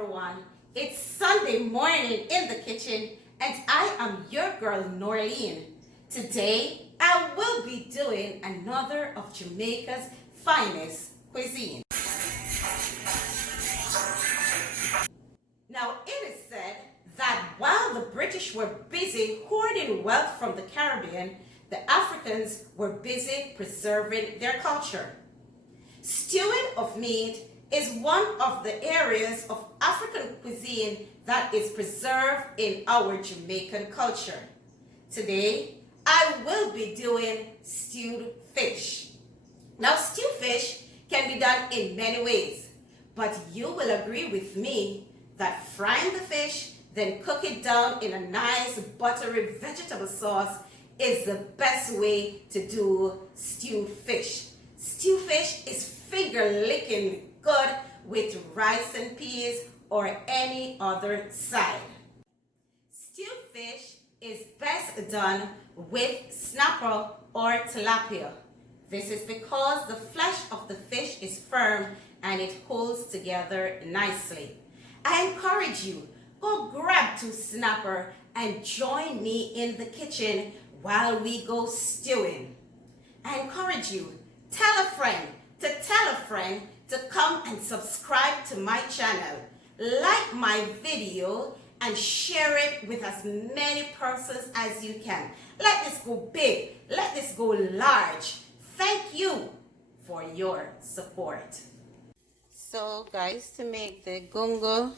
everyone. It's Sunday morning in the kitchen and I am your girl Norleen. Today I will be doing another of Jamaica's finest cuisine. Now it is said that while the British were busy hoarding wealth from the Caribbean, the Africans were busy preserving their culture. Stewing of meat is one of the areas of African cuisine that is preserved in our Jamaican culture. Today, I will be doing stewed fish. Now, stewed fish can be done in many ways, but you will agree with me that frying the fish, then cook it down in a nice buttery vegetable sauce is the best way to do stewed fish. Stewed fish is finger-licking good with rice and peas or any other side. Stewed fish is best done with snapper or tilapia. This is because the flesh of the fish is firm and it holds together nicely. I encourage you, go grab 2 snapper and join me in the kitchen while we go stewing. I encourage you, tell a friend to come and subscribe to my channel, like my video, and share it with as many persons as you can. Let this go big, let this go large. Thank you for your support. So guys, to make the gungo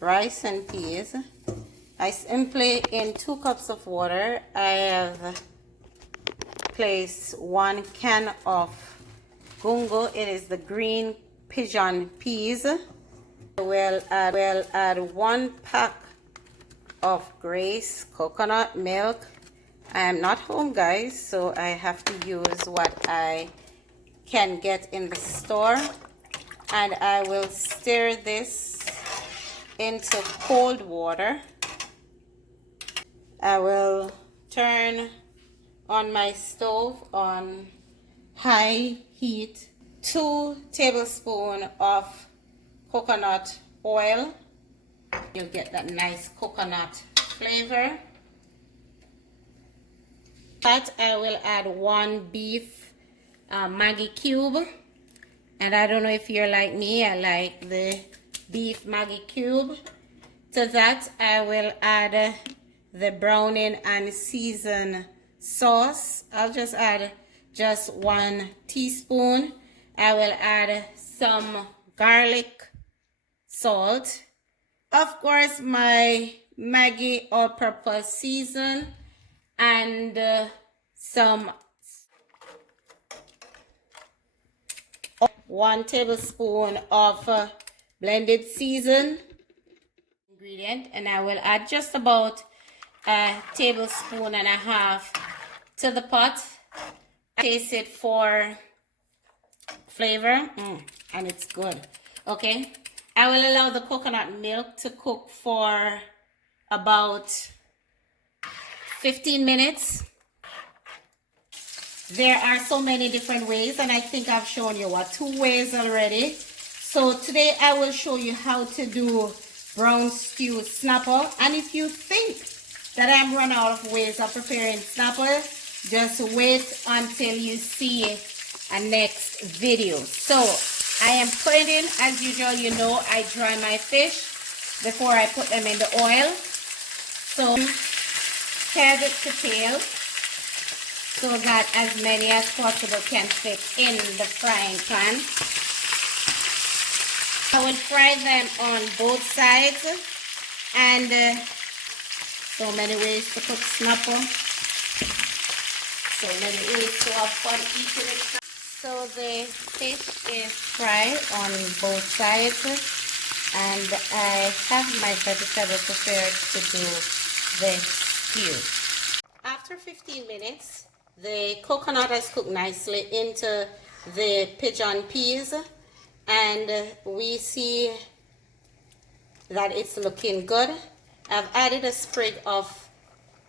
rice and peas, I simply, in 2 cups of water, I have placed 1 can of Gungo. It is the green pigeon peas. We'll add 1 pack of Grace coconut milk. I am not home, guys, so I have to use what I can get in the store. And I will stir this into cold water. I will turn on my stove on high heat, 2 tablespoons of coconut oil. You'll get that nice coconut flavor. That I will add 1 beef Maggi cube. And I don't know if you're like me, I like the beef Maggi cube. To that I will add the browning and season sauce. I'll just add just 1 teaspoon. I will add some garlic salt. Of course, my Maggi all-purpose season and some 1 tablespoon of blended season ingredient, and I will add just about 1.5 tablespoons to the pot. Taste it for flavor, and it's good. Okay, I will allow the coconut milk to cook for about 15 minutes. There are so many different ways, and I think I've shown you 2 ways already. So today I will show you how to do brown stew snapper. And if you think that I'm run out of ways of preparing snapper, just wait until you see a next video. So I am putting, as usual, you know, I dry my fish before I put them in the oil. So head to tail, so that as many as possible can fit in the frying pan. I will fry them on both sides, and so many ways to cook snapper, so many ways to have fun eating it. So the fish is fried on both sides, and I have my vegetable prepared to do the stew. After 15 minutes, the coconut has cooked nicely into the pigeon peas, and we see that it's looking good. I've added a sprig of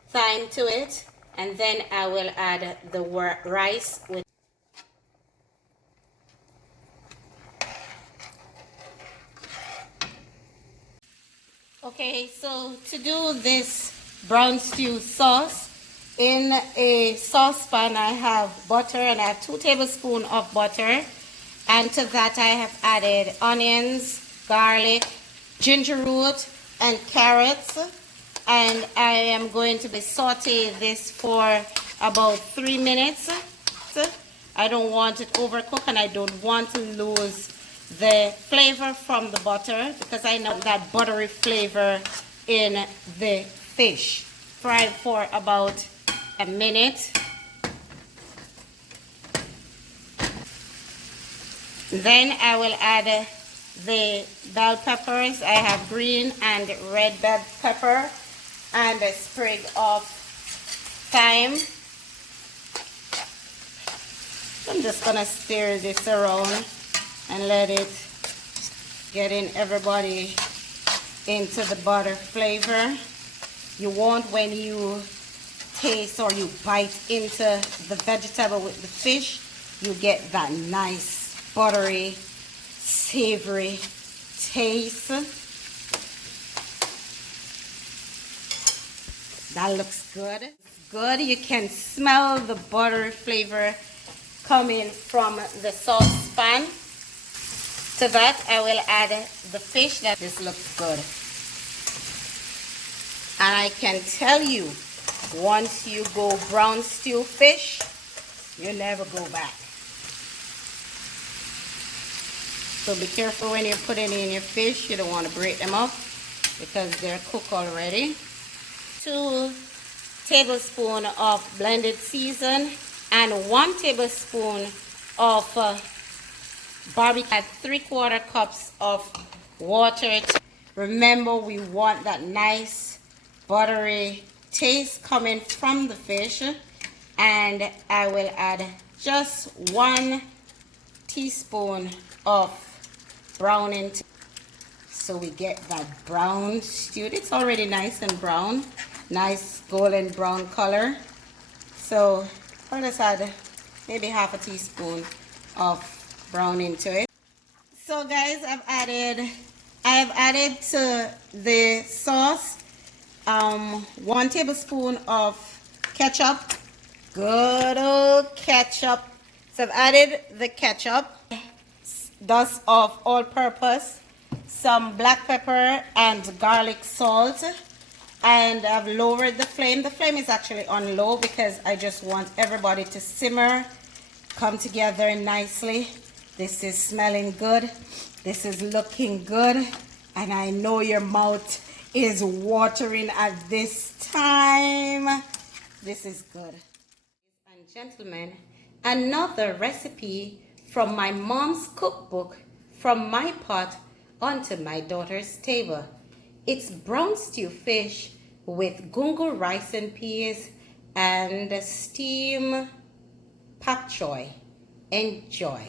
thyme to it, and then I will add the rice with Okay, so to do this brown stew sauce, in a saucepan I have butter, and I have 2 tablespoons of butter, and to that I have added onions, garlic, ginger root, and carrots, and I am going to be saute this for about 3 minutes. I don't want it overcooked, and I don't want to lose the flavor from the butter, because I know that buttery flavor in the fish. Fry for about a minute. Then I will add the bell peppers. I have green and red bell pepper and a sprig of thyme. I'm just gonna stir this around and let it get in everybody into the butter flavor. You want, when you taste or you bite into the vegetable with the fish, you get that nice buttery, savory taste. That looks good. It's good. You can smell the buttery flavor coming from the saucepan. To that I will add the fish. That this looks good. And I can tell you, once you go brown stew fish, you never go back. So be careful when you're putting in your fish. You don't want to break them up because they're cooked already. 2 tablespoons of blended season and 1 tablespoon of barbecue. Add 3/4 cups of water. Remember, we want that nice buttery taste coming from the fish, and I will add just 1 teaspoon of browning, so we get that brown stew. It's already nice and brown, nice golden brown color. So I'll just add maybe 1/2 teaspoon of browning to it. So guys, I have added to the sauce 1 tablespoon of ketchup, good old ketchup. So I've added the ketchup, dust of all-purpose, some black pepper and garlic salt, and I've lowered the flame. The flame is actually on low because I just want everybody to simmer, come together nicely. This is smelling good. This is looking good, and I know your mouth is watering at this time. This is good. And gentlemen, another recipe from my mom's cookbook, from my pot onto my daughter's table. It's brown stew fish with gungo rice and peas and steam pak choy. Enjoy.